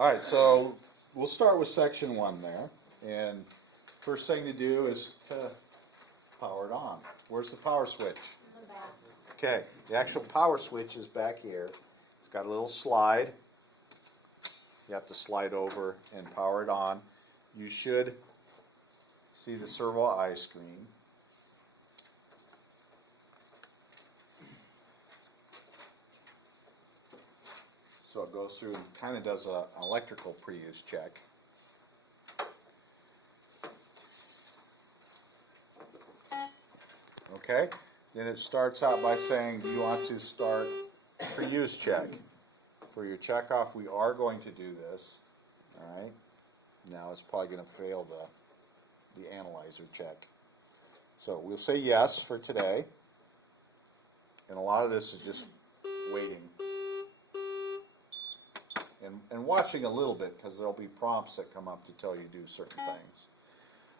All right, so we'll start with section 1 there. And first thing to do is to power it on. Where's the power switch? In the back. Okay, the actual power switch is back here. It's got a little slide. You have to slide over and power it on. You should see the Servo eye screen. So it goes through and kind of does an electrical pre-use check. Okay, then it starts out by saying, do you want to start pre-use check? For your checkoff, we are going to do this. All right, now it's probably going to fail the analyzer check. So we'll say yes for today. And a lot of this is just waiting. And watching a little bit, because there'll be prompts that come up to tell you to do certain things.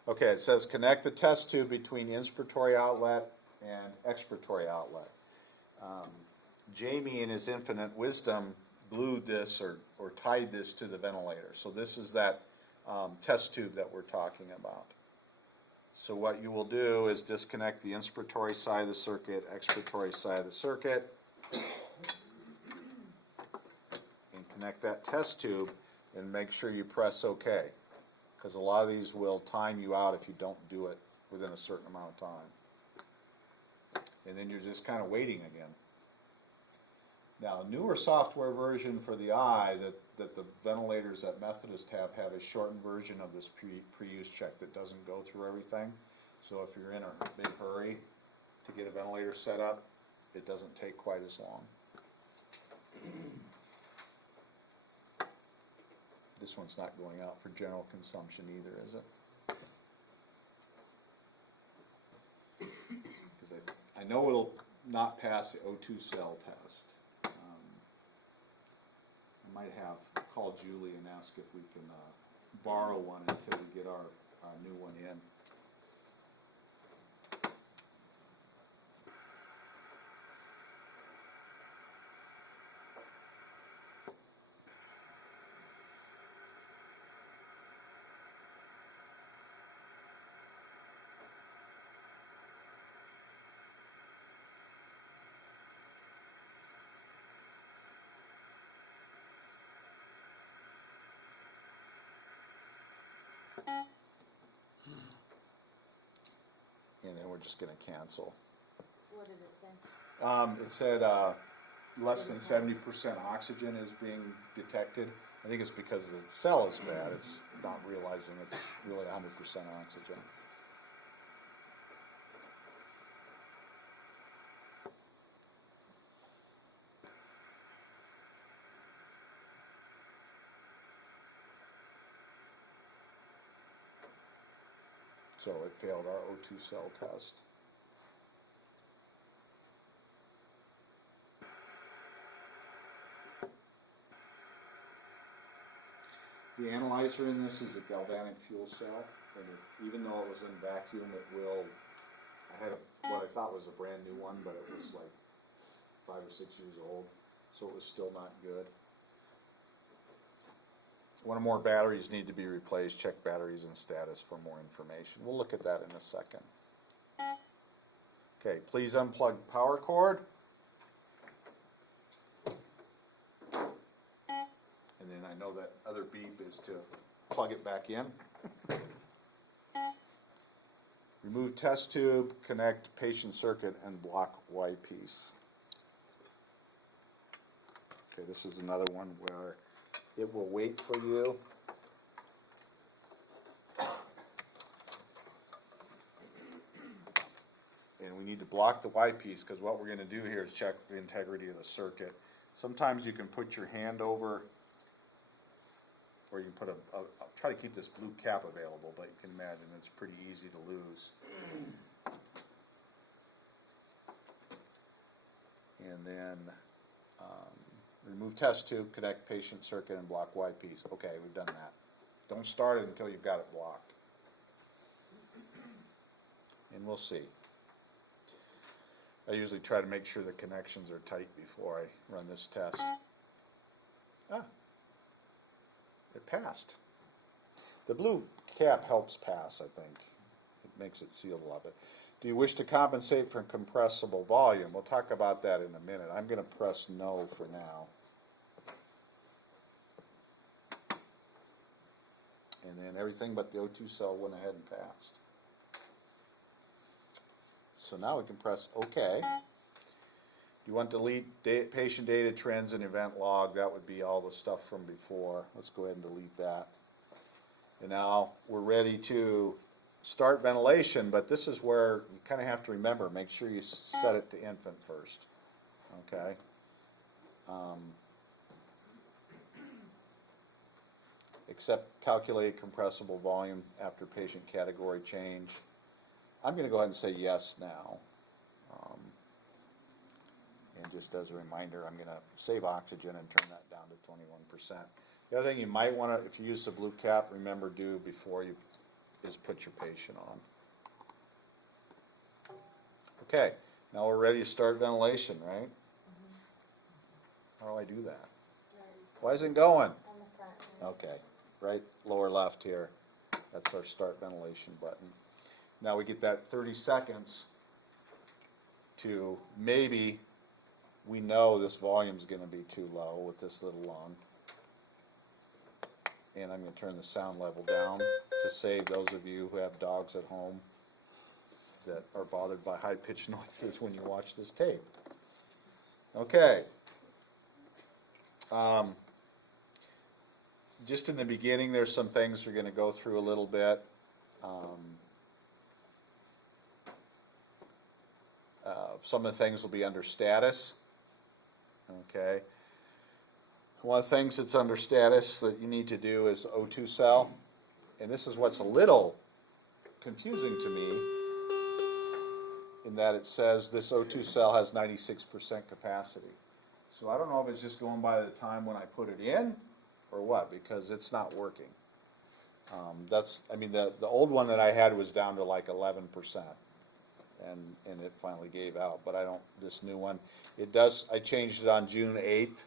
Okay, it says connect the test tube between inspiratory outlet and expiratory outlet. Jamie, in his infinite wisdom, glued this or tied this to the ventilator. So this is that test tube that we're talking about. So what you will do is disconnect the inspiratory side of the circuit, expiratory side of the circuit, and connect that test tube and make sure you press OK. Because a lot of these will time you out if you don't do it within a certain amount of time. And then you're just kind of waiting again. Now, a newer software version for the eye that the ventilators that Methodist have a shortened version of this pre-use check that doesn't go through everything. So if you're in a big hurry to get a ventilator set up, it doesn't take quite as long. This one's not going out for general consumption either, is it? Because I know it'll not pass the O2 cell test. I might have call Julie and ask if we can borrow one until we get our new one in. And then we're just going to cancel. What did it say? It said less than 70% oxygen is being detected. I think it's because the cell is bad. It's not realizing it's really 100% oxygen. So it failed our O2 cell test. The analyzer in this is a galvanic fuel cell, and even though it was in vacuum, it will. I had what I thought was a brand new one, but it was like 5 or 6 years old, so it was still not good. One or more batteries need to be replaced. Check batteries and status for more information. We'll look at that in a second. Okay, please unplug power cord. And then I know that other beep is to plug it back in. Remove test tube, connect patient circuit, and block Y piece. Okay, this is another one where it will wait for you. And we need to block the Y piece because what we're going to do here is check the integrity of the circuit. Sometimes you can put your hand over, or you can put try to keep this blue cap available, but you can imagine it's pretty easy to lose. And then remove test tube, connect patient circuit, and block Y piece. Okay, we've done that. Don't start it until you've got it blocked. And we'll see. I usually try to make sure the connections are tight before I run this test. passed. The blue cap helps pass, I think. It makes it sealed a lot bit. Do you wish to compensate for compressible volume? We'll talk about that in a minute. I'm going to press no for now. And then everything but the O2 cell went ahead and passed. So now we can press OK. Do you want to delete patient data, trends, and event log? That would be all the stuff from before. Let's go ahead and delete that. And now we're ready to start ventilation, but this is where you kind of have to remember, make sure you set it to infant first. Okay? Accept calculated compressible volume after patient category change. I'm going to go ahead and say yes now. And just as a reminder, I'm going to save oxygen and turn that down to 21%. The other thing you might want to, if you use the blue cap, remember do before you is put your patient on. Okay, now we're ready to start ventilation, right? How do I do that? Why isn't it going? On the front. Okay, right lower left here. That's our start ventilation button. Now we get that 30 seconds to maybe we know this volume's going to be too low with this little lung. And I'm going to turn the sound level down to save those of you who have dogs at home that are bothered by high-pitched noises when you watch this tape. Okay. Just in the beginning, there's some things we're going to go through a little bit. Some of the things will be under status. Okay. One of the things that's under status that you need to do is O2 cell. And this is what's a little confusing to me in that it says this O2 cell has 96% capacity. So I don't know if it's just going by the time when I put it in or what, because it's not working. The old one that I had was down to like 11%. And it finally gave out, but this new one, it does, I changed it on June 8th,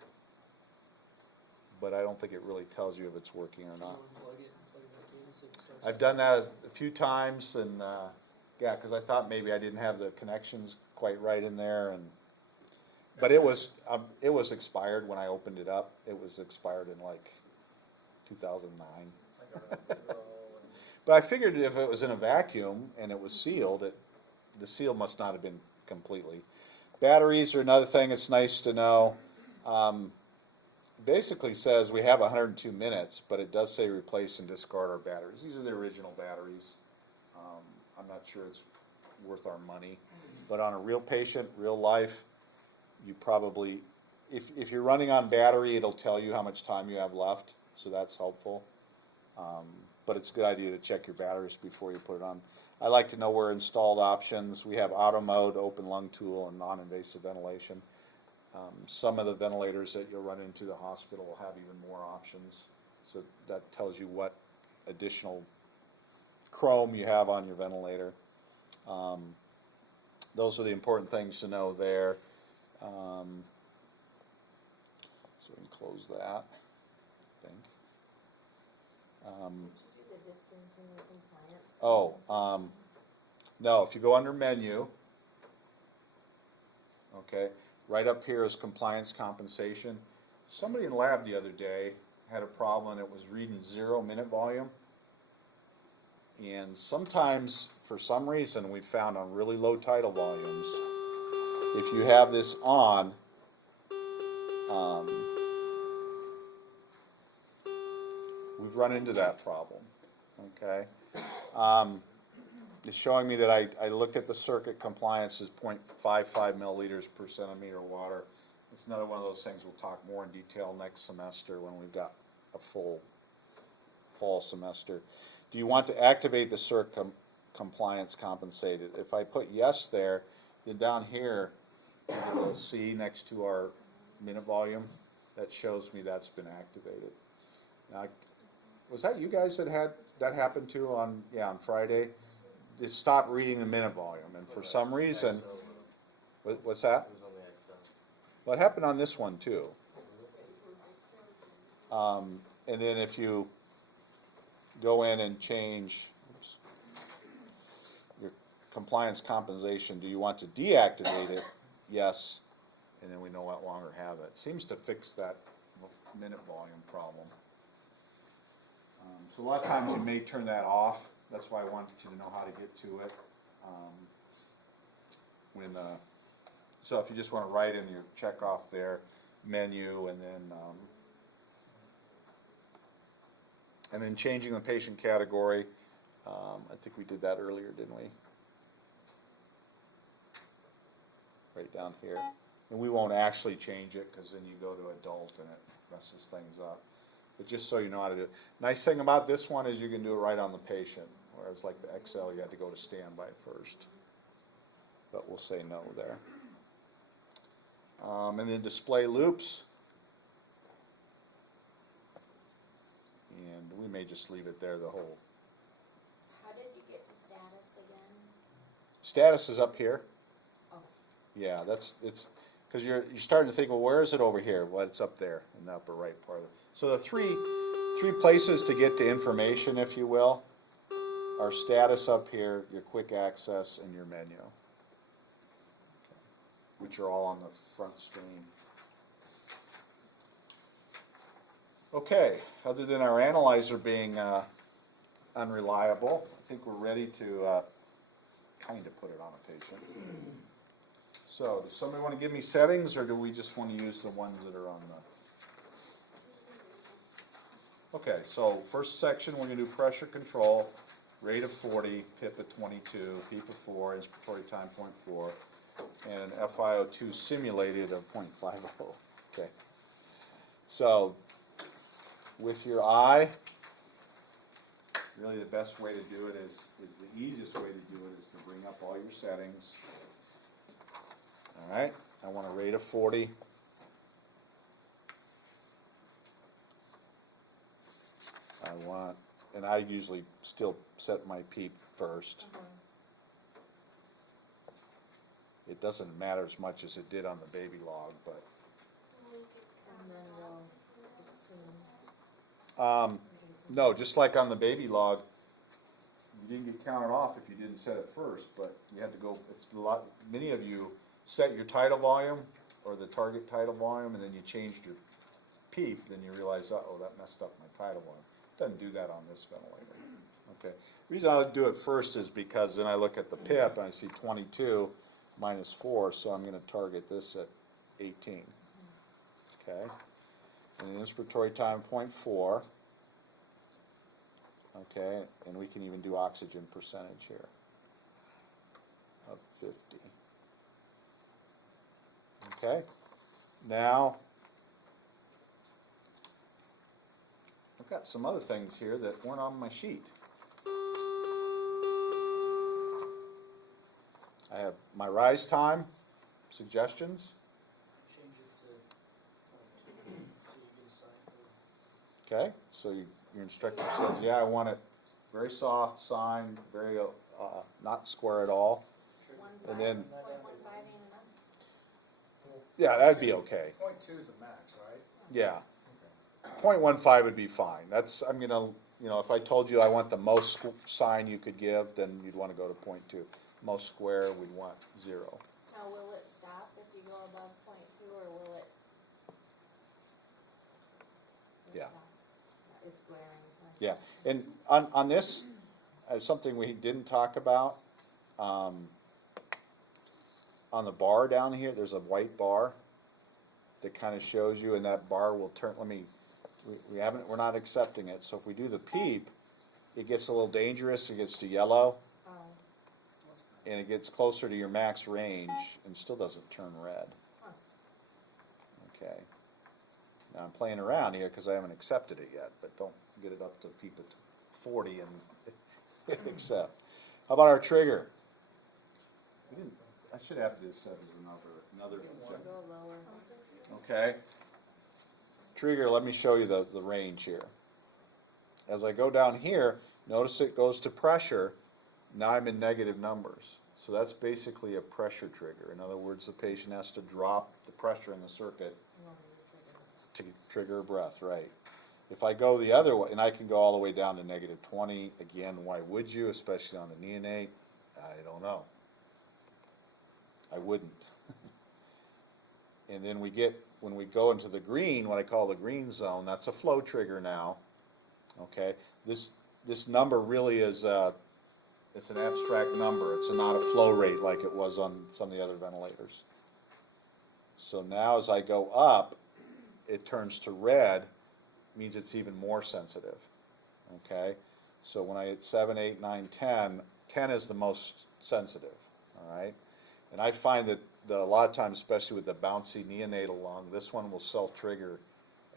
but I don't think it really tells you if it's working or not. I've done that a few times, and yeah, because I thought maybe I didn't have the connections quite right in there, but it was expired when I opened it up. It was expired in like 2009. But I figured if it was in a vacuum and it was sealed, the seal must not have been completely. Batteries are another thing it's nice to know. Basically says we have 102 minutes, but it does say replace and discard our batteries. These are the original batteries. I'm not sure it's worth our money, but on a real patient, real life, you probably, if you're running on battery, it'll tell you how much time you have left, so that's helpful. But it's a good idea to check your batteries before you put it on. I like to know where installed options. We have auto mode, open lung tool, and non-invasive ventilation. Some of the ventilators that you'll run into the hospital will have even more options. So that tells you what additional chrome you have on your ventilator. Those are the important things to know there. So we can close that, I think. The discontinue compliance. No, if you go under menu, okay, right up here is compliance compensation. Somebody in the lab the other day had a problem and it was reading 0 minute volume. And sometimes, for some reason, we found on really low tidal volumes, if you have this on, we've run into that problem, okay? It's showing me that I looked at the circuit compliance as 0.55 milliliters per centimeter water. It's another one of those things we'll talk more in detail next semester when we've got a full fall semester. Do you want to activate the circ compliance compensated? If I put yes there, then down here, you'll see next to our minute volume, that shows me that's been activated. Now, was that you guys that had that happen to on Friday? It stopped reading the minute volume, and for some reason, what's that? Well, it happened on this one too. And then if you go in and change your compliance compensation, do you want to deactivate it? Yes. And then we no longer have it. Seems to fix that minute volume problem. So a lot of times you may turn that off. That's why I wanted you to know how to get to it. So if you just want to write in your check off there, menu, and then changing the patient category. I think we did that earlier, didn't we? Right down here. And we won't actually change it because then you go to adult and it messes things up. But just so you know how to do it. Nice thing about this one is you can do it right on the patient, whereas like the XL you had to go to standby first. But we'll say no there. And then display loops. And we may just leave it there the whole. How did you get to status again? Status is up here. Oh, Yeah, it's because you're starting to think, well, where is it over here? Well, it's up there in the upper right part of it. So the three places to get to information, if you will, are status up here, your quick access, and your menu, which are all on the front screen. Okay, other than our analyzer being unreliable, I think we're ready to kind of put it on a patient. So, does somebody want to give me settings, or do we just want to use the ones that are on the... Okay, so first section, we're going to do pressure control, rate of 40, PIP of 22, PIP of 4, respiratory time 0.4, and an FiO2 simulated of 0.50. Okay. So, with your eye, really the best way to do it is the easiest way to do it is to bring up all your settings. All right, I want a rate of 40. And I usually still set my PIP first. It doesn't matter as much as it did on the baby log, but and then go 16. no, just like on the baby log, you didn't get counted off if you didn't set it first, but you had to go, many of you set your tidal volume or the target tidal volume and then you changed your PIP, then you realize, oh, that messed up my tidal volume. It doesn't do that on this ventilator. Okay. The reason I would do it first is because then I look at the PIP and I see 22 minus 4, so I'm going to target this at 18. Okay. And respiratory time 0.4. Okay, and we can even do oxygen percentage here of 50. Okay, now I've got some other things here that weren't on my sheet. I have my rise time suggestions. Change it to 42, so you get a sign of Okay, so your instructor says, yeah, I want it very soft, signed, very not square at all. And then, 1.15 ain't enough. yeah, that'd be okay. 0.2 is the max, right? Yeah. 0.15 would be fine. That's, I'm gonna, if I told you I want the most sign you could give, then you'd want to go to 0.2. Most square, we'd want 0. Now, will it stop if you go above 0.2, or will it? Yeah. Stop? It's glaring, so. Yeah, and on this, something we didn't talk about, on the bar down here, there's a white bar that kind of shows you, and that bar will turn, we're not accepting it, so if we do the PIP, it gets a little dangerous, it gets to yellow, Oh, and it gets closer to your max range, and still doesn't turn red. huh. Okay. Now I'm playing around here because I haven't accepted it yet, but don't get it up to PIP at 40 and hit accept. How about our trigger? I should have this as another objective. Go lower. Okay. Trigger, let me show you the range here. As I go down here, notice it goes to pressure. Now I'm in negative numbers. So that's basically a pressure trigger. In other words, the patient has to drop the pressure in the circuit You want me to trigger it. to trigger a breath, right? If I go the other way, and I can go all the way down to -20, again, why would you, especially on the neonate? I don't know. I wouldn't. And then when we go into the green, what I call the green zone, that's a flow trigger now. Okay, this number really is it's an abstract number. It's not a flow rate like it was on some of the other ventilators. So now as I go up, it turns to red, means it's even more sensitive. Okay, so when I hit 7, 8, 9, 10, 10 is the most sensitive. All right, and I find that a lot of times, especially with the bouncy neonatal lung, this one will self-trigger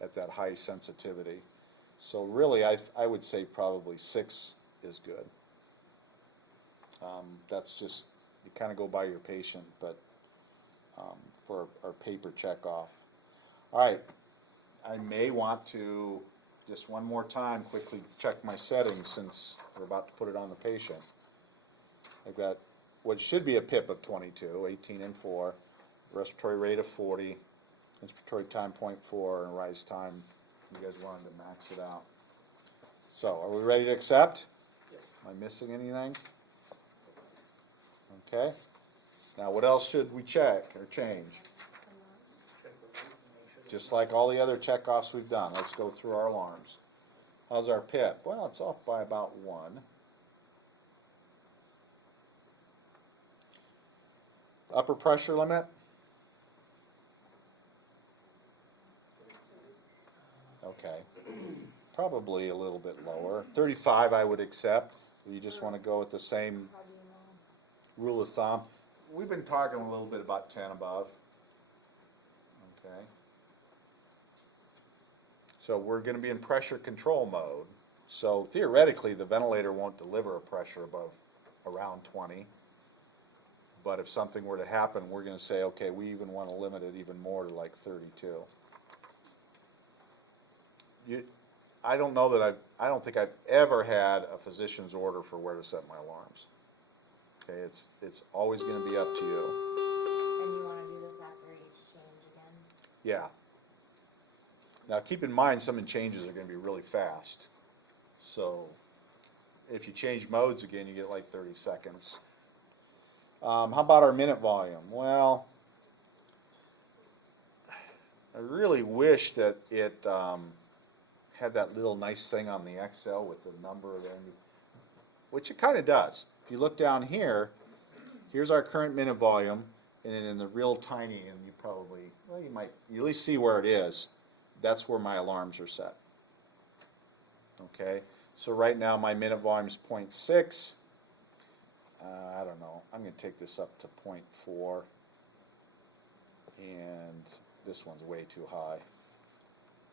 at that high sensitivity. So really, I would say probably 6 is good. That's just, you kind of go by your patient, but for our paper check off. All right, I may want to, just one more time, quickly check my settings since we're about to put it on the patient. I've got what should be a PIP of 22, 18 and 4, respiratory rate of 40, respiratory time 0.4, and rise time, you guys wanted to max it out. So, are we ready to accept? Yes. Am I missing anything? Okay. Now, what else should we check or change? Check the rate and make sure. Just like all the other checkoffs we've done, let's go through our alarms. How's our PIP? Well, it's off by about 1. Upper pressure limit? Okay. Probably a little bit lower. 35 I would accept. You just want to go with the same How do you know? rule of thumb. We've been talking a little bit about 10 above. Okay. So we're going to be in pressure control mode. So theoretically, the ventilator won't deliver a pressure above around 20. But if something were to happen, we're going to say, okay, we even want to limit it even more to like 32. I don't know that I don't think I've ever had a physician's order for where to set my alarms. Okay, it's always going to be up to you. And you wanna do this after each change again? Yeah. Now keep in mind some of the changes are going to be really fast. So if you change modes again, you get like 30 seconds. How about our minute volume? Well, I really wish that it had that little nice thing on the Excel with the number of them, which it kind of does. If you look down here, here's our current minute volume, and then in the real tiny, and you probably, well, you at least see where it is. That's where my alarms are set. Okay, so right now my minute volume is 0.6. I don't know. I'm going to take this up to 0.4, and this one's way too high.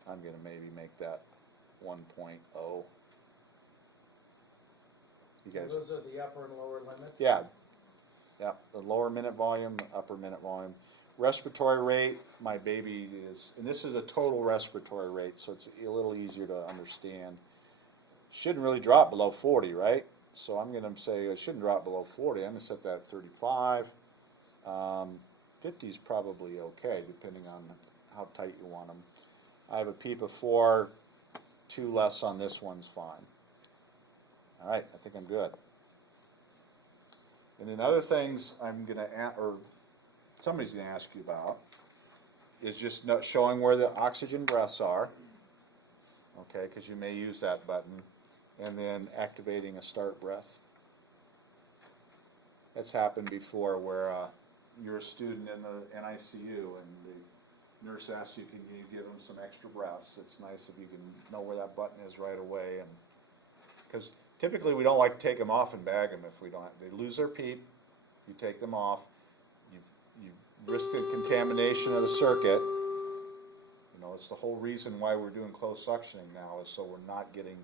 I'm going to maybe make that 1.0. You guys? Those are the upper and lower limits? Yeah. Yeah, the lower minute volume, the upper minute volume. Respiratory rate, my baby is, and this is a total respiratory rate, so it's a little easier to understand. Shouldn't really drop below 40, right? So I'm going to say it shouldn't drop below 40. I'm going to set that at 35. 50 is probably okay, depending on how tight you want them. I have a PIP of 4. 2 less on this one's fine. All right, I think I'm good. And then other things I'm going to, or somebody's going to ask you about, is just showing where the oxygen breaths are. Okay, because you may use that button. And then activating a start breath. That's happened before where you're a student in the NICU and the nurse asks you, can you give them some extra breaths? It's nice if you can know where that button is right away. And because typically we don't like to take them off and bag them if we don't. They lose their PEEP, you take them off, you risk the contamination of the circuit. You know, it's the whole reason why we're doing closed suctioning now is so we're not getting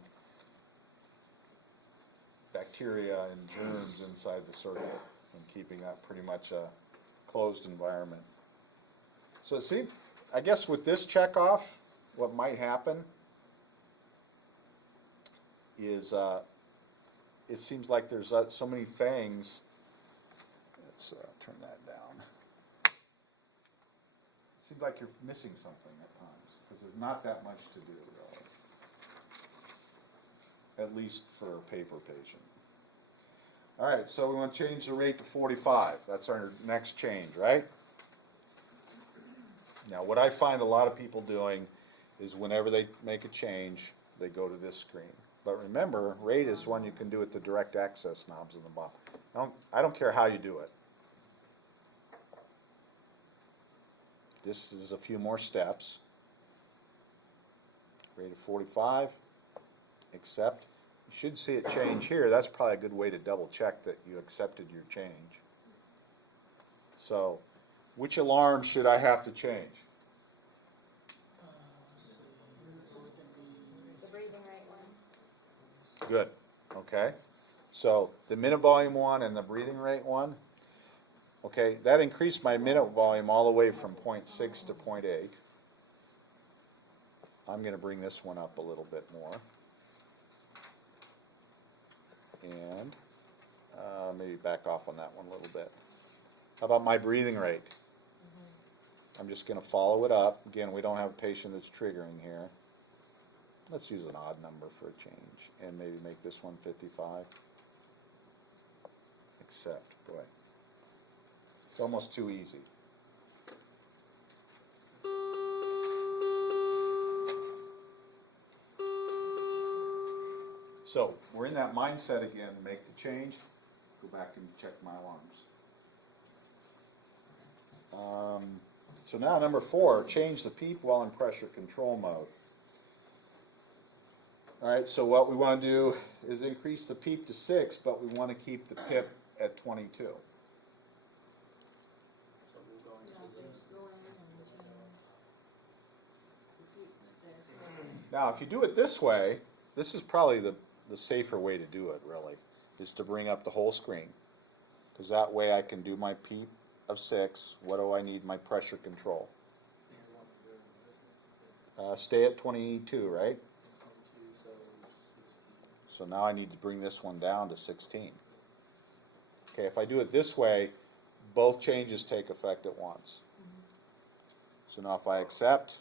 bacteria and germs inside the circuit and keeping that pretty much a closed environment. So see, I guess with this checkoff, what might happen is it seems like there's so many things. Let's turn that down. It seems like you're missing something at times because there's not that much to do, really. at least for a paper patient. All right, so we want to change the rate to 45. That's our next change, right? Now, what I find a lot of people doing is whenever they make a change, they go to this screen. But remember, rate is one you can do with the direct access knobs in the bottom. I don't care how you do it. This is a few more steps. Rate of 45, accept. You should see it change here. That's probably a good way to double check that you accepted your change. So, which alarm should I have to change? The breathing rate one. Good, okay. So, the minute volume one and the breathing rate one. Okay, that increased my minute volume all the way from 0.6 to 0.8. I'm going to bring this one up a little bit more. And maybe back off on that one a little bit. How about my breathing rate? I'm just going to follow it up. Again, we don't have a patient that's triggering here. Let's use an odd number for a change and maybe make this one 55. Accept, boy. It's almost too easy. So, we're in that mindset again to make the change. Go back and check my alarms. So now number 4, change the PIP while in pressure control mode. Alright, so what we want to do is increase the PIP to 6, but we want to keep the PIP at 22. So we'll go into this. Now, if you do it this way, this is probably the safer way to do it, really, is to bring up the whole screen. Because that way I can do my PIP of 6. What do I need? My pressure control. Stay at 22, right? So now I need to bring this one down to 16. Okay, if I do it this way, both changes take effect at once. So now if I accept,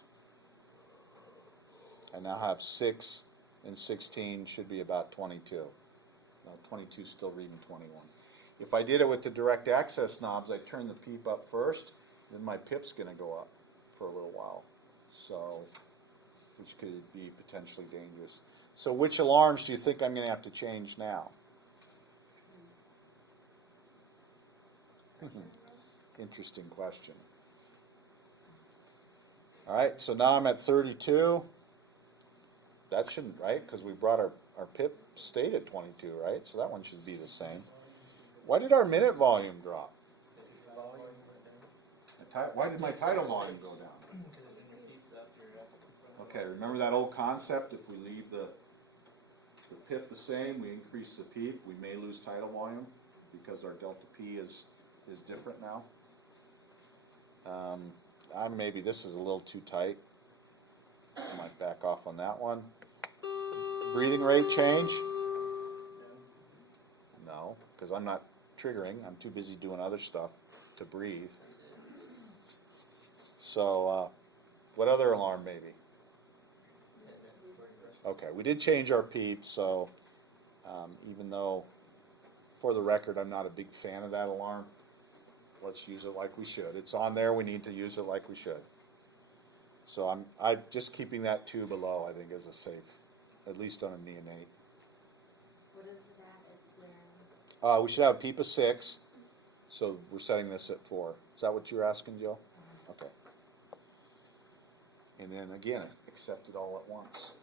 I now have 6 and 16 should be about 22. Now 22 is still reading 21. If I did it with the direct access knobs, I turn the PIP up first, then my PIP's going to go up for a little while. So, which could be potentially dangerous. So which alarms do you think I'm going to have to change now? Interesting question. All right, so now I'm at 32. That shouldn't, right? Because we brought our PIP stayed at 22, right? So that one should be the same. Why did our minute volume drop? Why did my tidal volume go down? Okay, remember that old concept? If we leave the PIP the same, we increase the PIP, we may lose tidal volume because our delta P is different now. Maybe this is a little too tight. I might back off on that one. Breathing rate change? No, because I'm not triggering. I'm too busy doing other stuff to breathe. So, what other alarm maybe? Okay, we did change our PIP, so even though, for the record, I'm not a big fan of that alarm, let's use it like we should. It's on there, we need to use it like we should. So I'm just keeping that 2 below, I think, is a safe, at least on a neonate. What is that? It's clear. We should have a PIP of 6, so we're setting this at 4. Is that what you're asking, Jill? Okay. And then again, accept it all at once.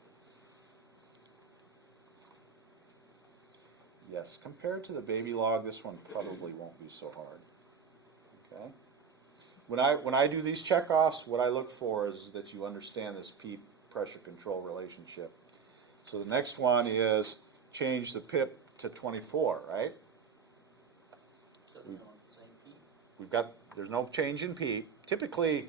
Yes, compared to the baby log, this one probably won't be so hard. Okay. When I do these checkoffs, what I look for is that you understand this PIP pressure control relationship. So the next one is change the PIP to 24, right? So we want the same P. We've got, there's no change in PIP. Typically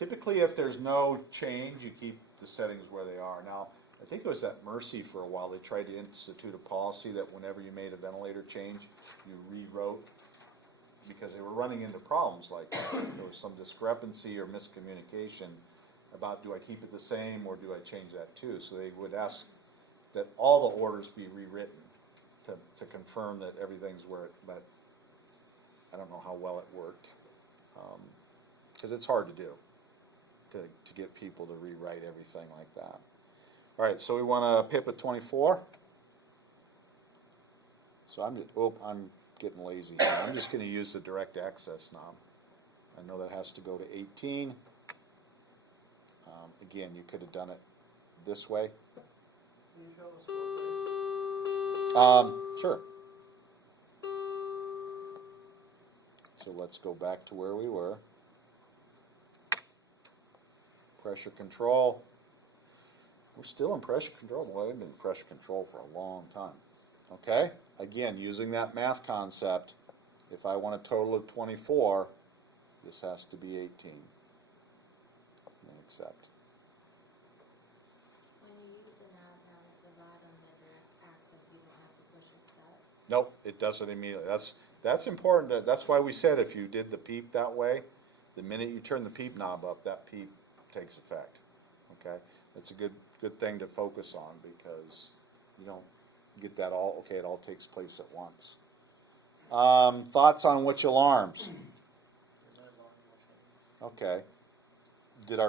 if there's no change, you keep the settings where they are. Now, I think it was at Mercy for a while, they tried to institute a policy that whenever you made a ventilator change, you rewrote, because they were running into problems like that. There was some discrepancy or miscommunication about, do I keep it the same or do I change that too? So they would ask that all the orders be rewritten to confirm that everything's where it, but I don't know how well it worked. Because it's hard to do, to get people to rewrite everything like that. All right, so we want a PIP of 24. So I'm getting lazy here. I'm just going to use the direct access knob. I know that has to go to 18. Again, you could have done it this way. Can you tell us what Sure. So let's go back to where we were. Pressure control. We're still in pressure control. Boy, we've been in pressure control for a long time. Okay? Again, using that math concept, if I want a total of 24, this has to be 18. And accept. When you use the knob down at the bottom, the direct access, you don't have to push accept. Nope, it does it immediately. That's important. That's why we said if you did the PIP that way, the minute you turn the PIP knob up, that PIP takes effect. Okay? That's a good thing to focus on because you don't get that all, okay, it all takes place at once. Thoughts on which alarms? Okay. Should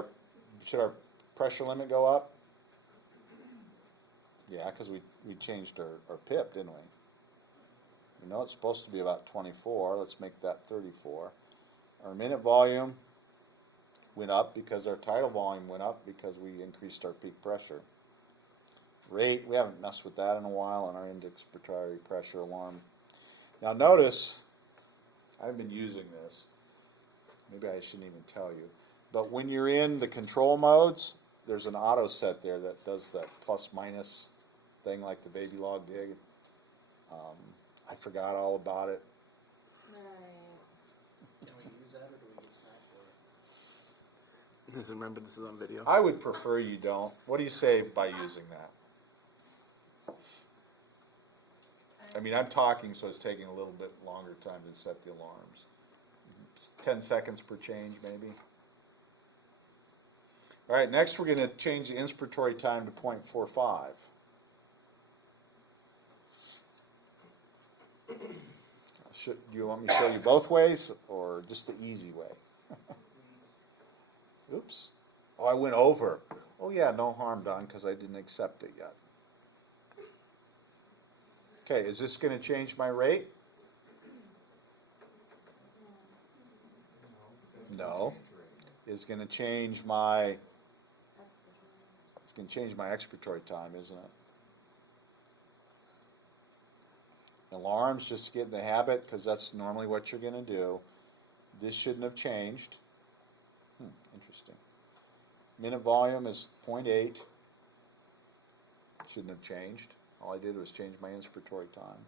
our pressure limit go up? Yeah, because we changed our PIP, didn't we? We know it's supposed to be about 24. Let's make that 34. Our minute volume went up because our tidal volume went up because we increased our peak pressure. Rate, we haven't messed with that in a while on our inspiratory pressure alarm. Now notice, I've been using this. Maybe I shouldn't even tell you. But when you're in the control modes, there's an auto set there that does that plus minus thing like the baby log dig. I forgot all about it. Right. Can we use that, or do we get smacked for it? Just remember, this is on video. I would prefer you don't. What do you say by using that? I mean, I'm talking, so it's taking a little bit longer time to set the alarms. 10 seconds per change, maybe. All right, next we're going to change the inspiratory time to 0.45. Do you want me to show you both ways, or just the easy way? Oops. Oh, I went over. Oh yeah, no harm done, because I didn't accept it yet. Okay, is this going to change my rate? No. Is going to change my, it's going to change my expiratory time, isn't it? Alarms, just to get in the habit, because that's normally what you're going to do. This shouldn't have changed. Interesting. Minute volume is 0.8. Shouldn't have changed. All I did was change my inspiratory time.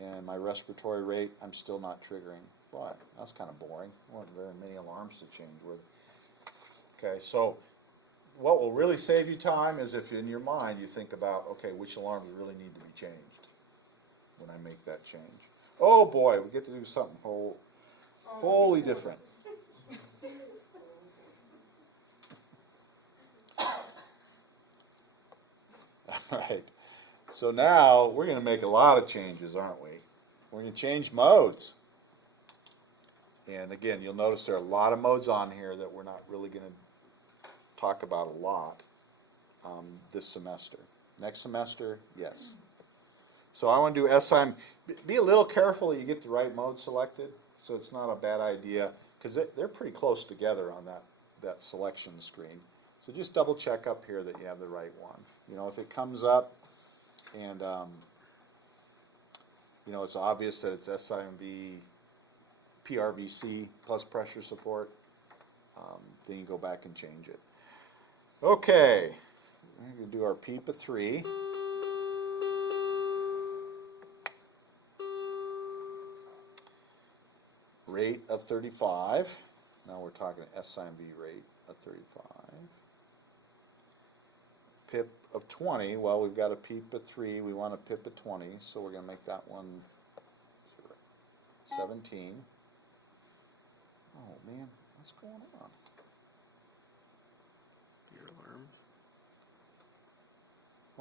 And my respiratory rate, I'm still not triggering. Boy, that's kind of boring. There weren't very many alarms to change with. Okay, so what will really save you time is if in your mind you think about, okay, which alarms really need to be changed when I make that change. Oh boy, we get to do something wholly different. All right, so now we're going to make a lot of changes, aren't we? We're going to change modes. And again, you'll notice there are a lot of modes on here that we're not really going to talk about a lot this semester. Next semester, yes. So I want to do SIM. Be a little careful that you get the right mode selected, so it's not a bad idea, because they're pretty close together on that selection screen. So just double check up here that you have the right one. You know, if it comes up and you know, it's obvious that it's SIMV PRVC plus pressure support, then you go back and change it. Okay, we're going to do our PIP of 3. Rate of 35. Now we're talking SIMV rate of 35. PIP of 20. Well, we've got a PIP of 3. We want a PIP of 20, so we're going to make that one 17. Oh man, what's going on? Your alarm.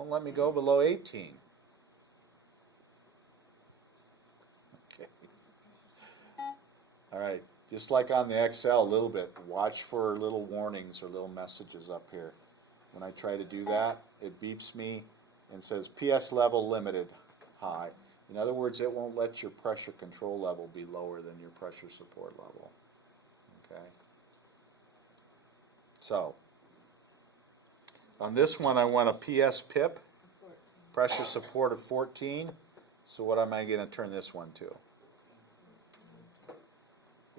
Won't let me go below 18. Okay. All right, just like on the XL a little bit, watch for little warnings or little messages up here. When I try to do that, it beeps me and says PS level limited, high. In other words, it won't let your pressure control level be lower than your pressure support level. Okay. So, on this one I want a PS PIP, pressure support of 14. So what am I going to turn this one to?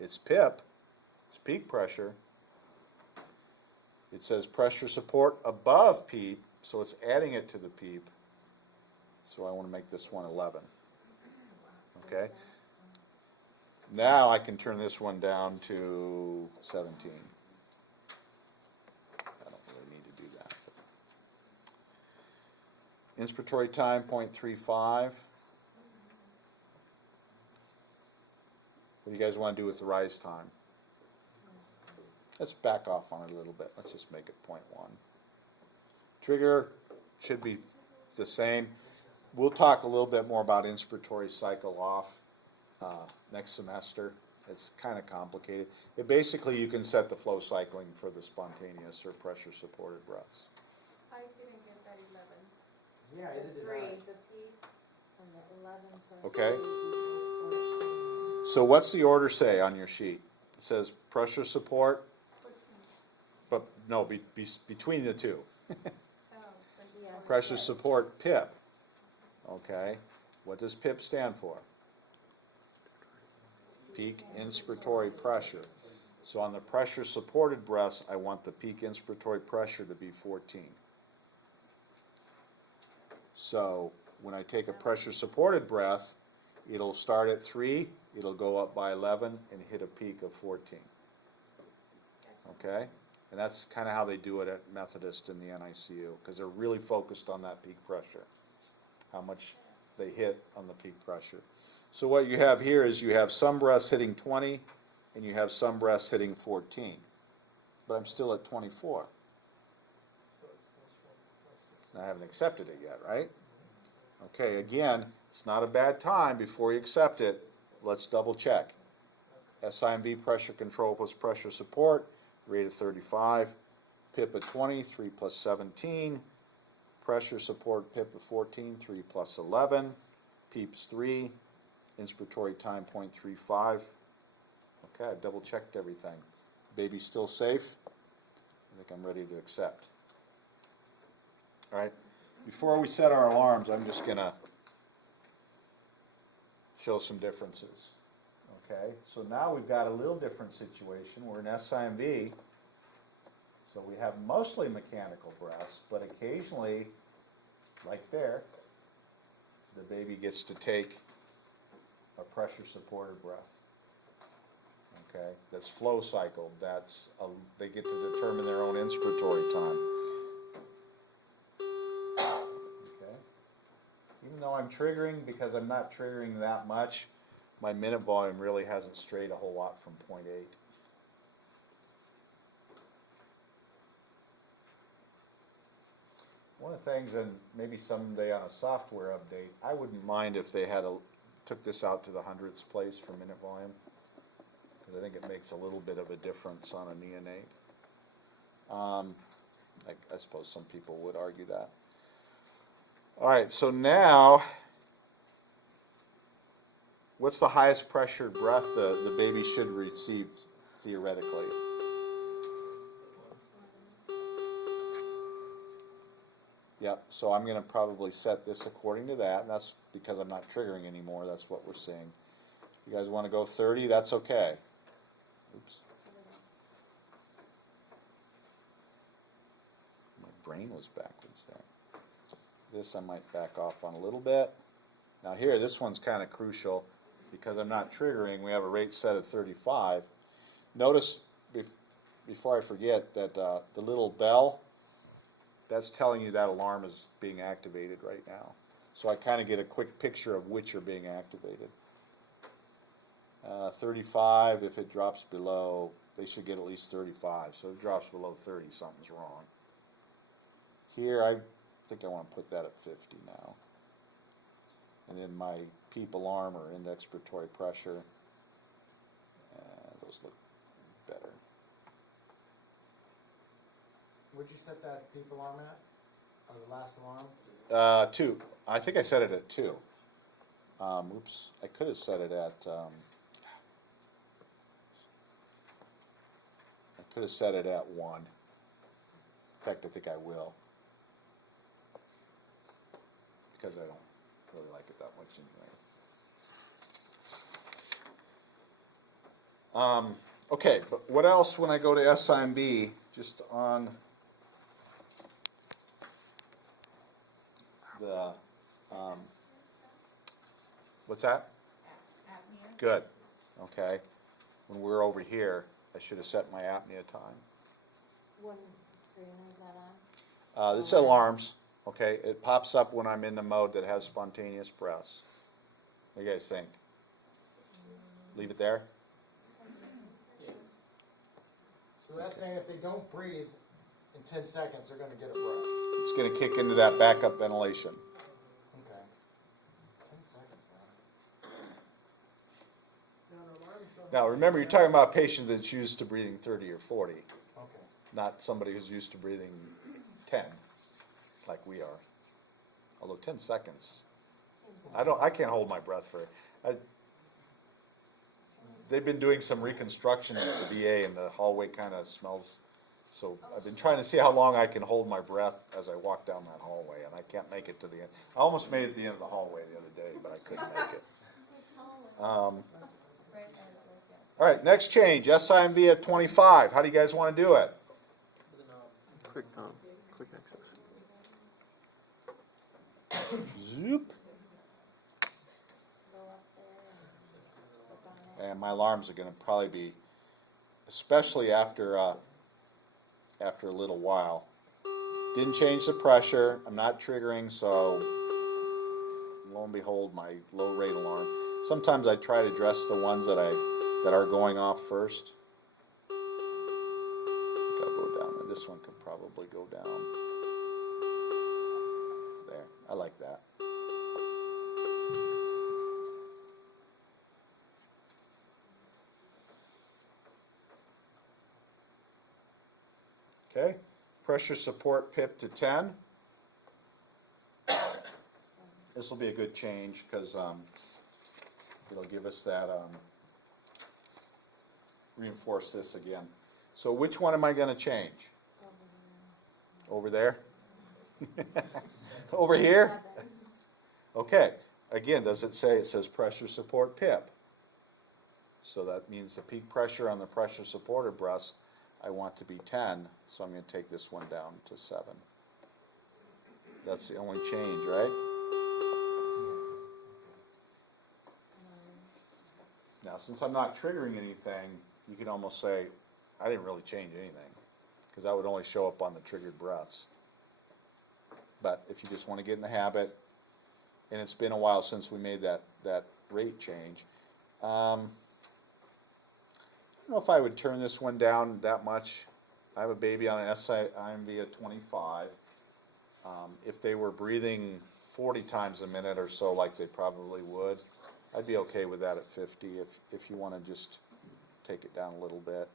It's PIP, it's peak pressure. It says pressure support above PEEP, so it's adding it to the PEEP. So I want to make this one 11. Okay? Now I can turn this one down to 17. I don't really need to do that. Inspiratory time, 0.35. What do you guys want to do with the rise time? Let's back off on it a little bit. Let's just make it 0.1. Trigger should be the same. We'll talk a little bit more about inspiratory cycle off next semester. It's kind of complicated. Basically, you can set the flow cycling for the spontaneous or pressure supported breaths. I didn't get that 11. Yeah, I did it. The peak and the 11 plus Okay. 8 equals 14. So what's the order say on your sheet? It says pressure support, 14. but no, between the two. Oh, Yeah. Pressure support PIP. Okay. What does PIP stand for? Peak inspiratory pressure. So on the pressure supported breaths, I want the peak inspiratory pressure to be 14. So when I take a pressure supported breath, it'll start at 3, it'll go up by 11 and hit a peak of 14. Okay? And that's kind of how they do it at Methodist in the NICU, because they're really focused on that peak pressure, how much they hit on the peak pressure. So what you have here is you have some breaths hitting 20, and you have some breaths hitting 14. But I'm still at 24. And I haven't accepted it yet, right? Okay, again, it's not a bad time before you accept it. Let's double check. SIMV pressure control plus pressure support, rate of 35. PIP of 20, 3 plus 17. Pressure support PIP of 14, 3 plus 11. PEEPs 3. Inspiratory time 0.35. Okay, I've double checked everything. Baby's still safe. I think I'm ready to accept. All right, before we set our alarms, I'm just going to show some differences. Okay, so now we've got a little different situation. We're in SIMV, so we have mostly mechanical breaths, but occasionally, like there, the baby gets to take a pressure supported breath. Okay, that's flow cycled. They get to determine their own inspiratory time. Okay, even though I'm triggering, because I'm not triggering that much, my minute volume really hasn't strayed a whole lot from 0.8. One of the things, and maybe someday on a software update, I wouldn't mind if they took this out to the hundredths place for minute volume, because I think it makes a little bit of a difference on a neonate. I suppose some people would argue that. All right, so now, what's the highest pressured breath the baby should receive theoretically? Yep, so I'm going to probably set this according to that, and that's because I'm not triggering anymore. That's what we're seeing. You guys want to go 30? That's okay. Oops. My brain was backwards there. This I might back off on a little bit. Now here, this one's kind of crucial because I'm not triggering. We have a rate set at 35. Notice, before I forget, that the little bell, that's telling you that alarm is being activated right now. So I kind of get a quick picture of which are being activated. 35, if it drops below, they should get at least 35. So if it drops below 30, something's wrong. Here, think I want to put that at 50 now. And then my PIP alarm or index respiratory pressure, those look better. Where'd you set that PIP alarm at? Or the last alarm? 2. I think I set it at 2. Oops, I could have set it at, I could have set it at 1. In fact, I think I will. Because I don't really like it that much anyway. Okay, but what else when I go to SIMB, just on the, what's that? Apnea. Good, okay. When we're over here, I should have set my apnea time. What screen is that on? This alarms, okay, it pops up when I'm in the mode that has spontaneous breaths. What do you guys think? Leave it there? So that's saying if they don't breathe in 10 seconds, they're gonna get a breath. It's going to kick into that backup ventilation. Okay. 10 seconds, man. Now remember, you're talking about a patient that's used to breathing 30 or 40, Okay. not somebody who's used to breathing 10, like we are. Although 10 seconds, Seems like I can't hold my breath for. They've been doing some reconstruction at the VA, and the hallway kind of smells. So I've been trying to see how long I can hold my breath as I walk down that hallway, and I can't make it to the end. I almost made it to the end of the hallway the other day, but I couldn't make it. All right, next change, SIMV at 25. How do you guys want to do it? Quick access. Zoop. go up there and click on it. And my alarms are going to probably be, especially after a little while. Didn't change the pressure. I'm not triggering, so lo and behold, my low rate alarm. Sometimes I try to address the ones that are going off first. I think I'll go down. This one could probably go down. There. I like that. Okay, pressure support PIP to 10. This will be a good change because it'll give us that, reinforce this again. So which one am I going to change? Over there? Over here? Okay, again, does it say, it says pressure support PIP. So that means the peak pressure on the pressure supporter breaths I want to be 10, so I'm going to take this one down to 7. That's the only change, right? Now, since I'm not triggering anything, you can almost say, I didn't really change anything, because that would only show up on the triggered breaths. But if you just want to get in the habit, and it's been a while since we made that rate change, I don't know if I would turn this one down that much. I have a baby on an SIMV at 25. If they were breathing 40 times a minute or so, like they probably would, I'd be okay with that at 50 if you want to just take it down a little bit.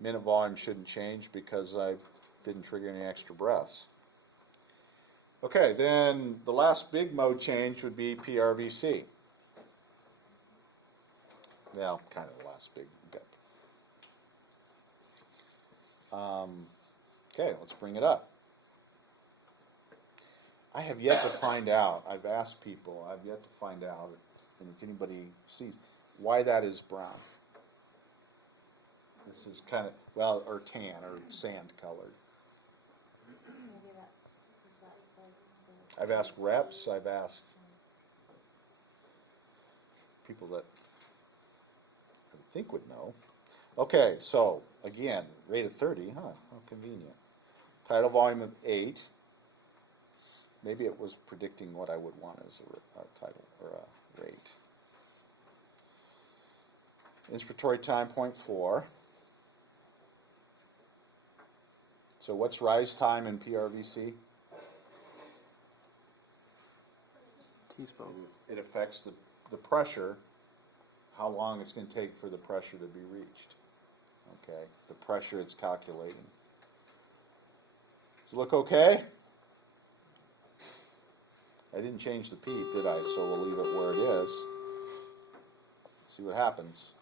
Minute volume shouldn't change because I didn't trigger any extra breaths. Okay, then the last big mode change would be PRVC. Well, kind of the last big. Okay, let's bring it up. I have yet to find out, I've asked people, I've yet to find out, and if anybody sees, why that is brown. This is kind of, well, or tan, or sand colored. Maybe that's, because that's like. I've asked reps, I've asked people that I would think would know. Okay, so, again, rate of 30, how convenient. Tidal volume of 8. Maybe it was predicting what I would want as a title or a rate. Inspiratory time 0.4. So what's rise time in PRVC? T-spot. It affects the pressure, how long it's going to take for the pressure to be reached. Okay, the pressure it's calculating. Does it look okay? I didn't change the PEEP, did I? So we'll leave it where it is. See what happens.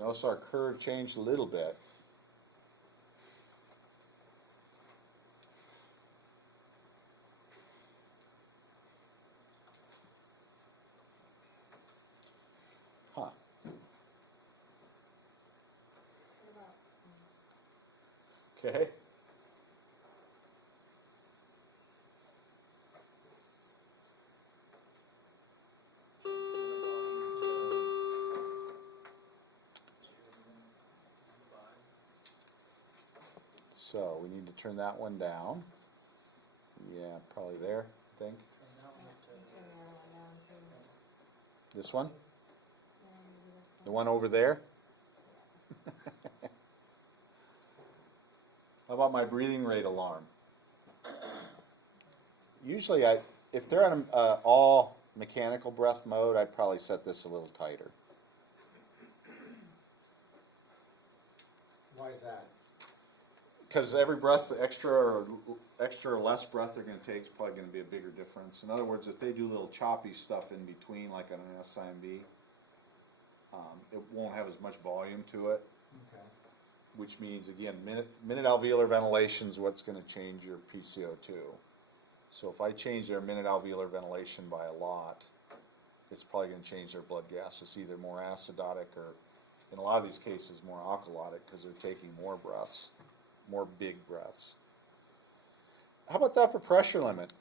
Notice our curve changed a little bit. Huh. Okay. So we need to turn that one down. Yeah, probably there, I think. This one? The one over there? How about my breathing rate alarm? Usually, if they're on all mechanical breath mode, I'd probably set this a little tighter. Why is that? Because every breath, extra or less breath they're going to take is probably going to be a bigger difference. In other words, if they do little choppy stuff in between, like on an SIMB, it won't have as much volume to it. Okay. Which means, again, minute alveolar ventilation is what's going to change your PCO2. So if I change their minute alveolar ventilation by a lot, it's probably going to change their blood gas. It's either more acidotic or, in a lot of these cases, more alkalotic because they're taking more breaths, more big breaths. How about the upper pressure limit?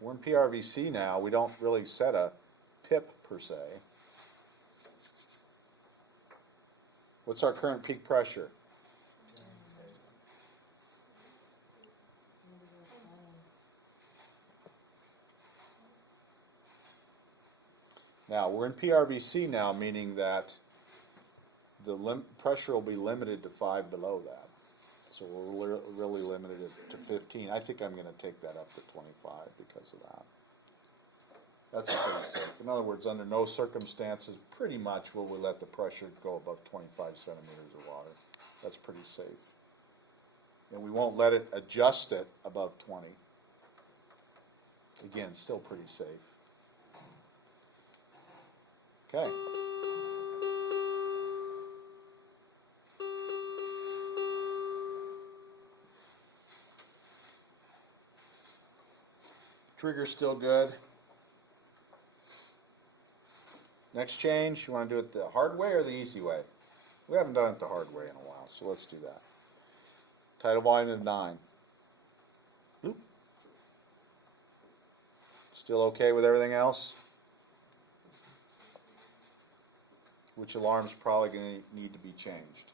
We're in PRVC now. We don't really set a PIP per se. What's our current peak pressure? Now, we're in PRVC now, meaning that the pressure will be limited to 5 below that. So we're really limited to 15. I think I'm going to take that up to 25 because of that. That's pretty safe. In other words, under no circumstances, pretty much will we let the pressure go above 25 centimeters of water. That's pretty safe. And we won't let it adjust it above 20. Again, still pretty safe. Okay. Trigger's still good. Next change, you want to do it the hard way or the easy way? We haven't done it the hard way in a while, so let's do that. Tidal volume of 9. Bloop. Still okay with everything else? Which alarm's probably going to need to be changed?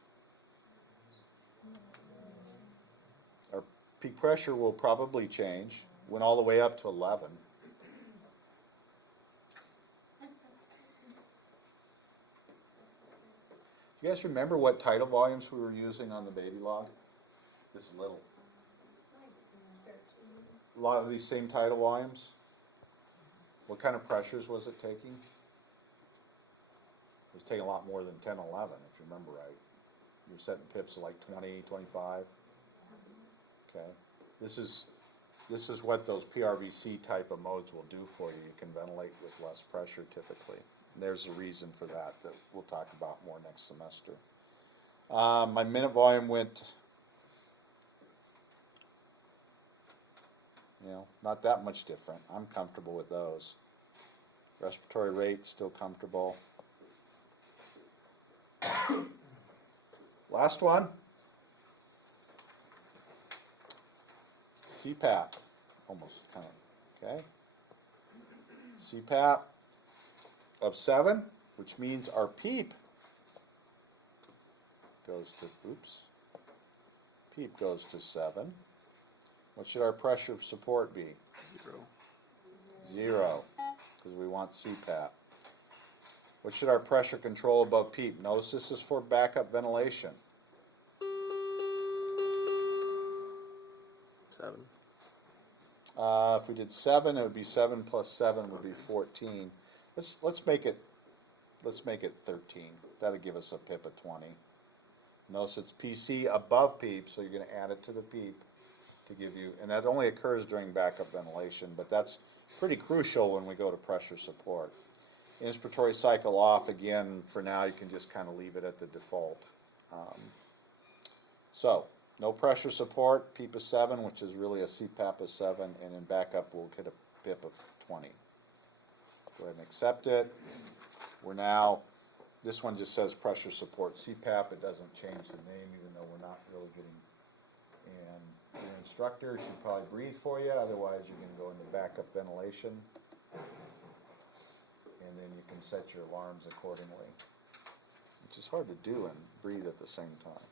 Our peak pressure will probably change. Went all the way up to 11. Do you guys remember what tidal volumes we were using on the baby log? This is little. A lot of these same tidal volumes. What kind of pressures was it taking? It was taking a lot more than 10, 11, if you remember right. You were setting pips of like 20, 25. Okay. This is what those PRVC type of modes will do for you. You can ventilate with less pressure typically. And there's a reason for that we'll talk about more next semester. My minute volume went, not that much different. I'm comfortable with those. Respiratory rate, still comfortable. Last one. CPAP. Almost kind of, okay. CPAP of 7, which means our PEEP goes to, PEEP goes to 7. What should our pressure support be? 0, because we want CPAP. What should our pressure control above PEEP? Notice this is for backup ventilation. 7. If we did 7, it would be 7 plus 7 would be 14. Let's make it 13. That'll give us a PIP of 20. Notice it's PC above PEEP, so you're going to add it to the PEEP to give you, and that only occurs during backup ventilation, but that's pretty crucial when we go to pressure support. Inspiratory cycle off, again, for now you can just kind of leave it at the default. So, no pressure support, PEEP of 7, which is really a CPAP of 7, and in backup we'll hit a PIP of 20. Go ahead and accept it. We're now, this one just says pressure support CPAP. It doesn't change the name, even though we're not really getting, and your instructor should probably breathe for you, otherwise you're going to go into backup ventilation. And then you can set your alarms accordingly, which is hard to do and breathe at the same time.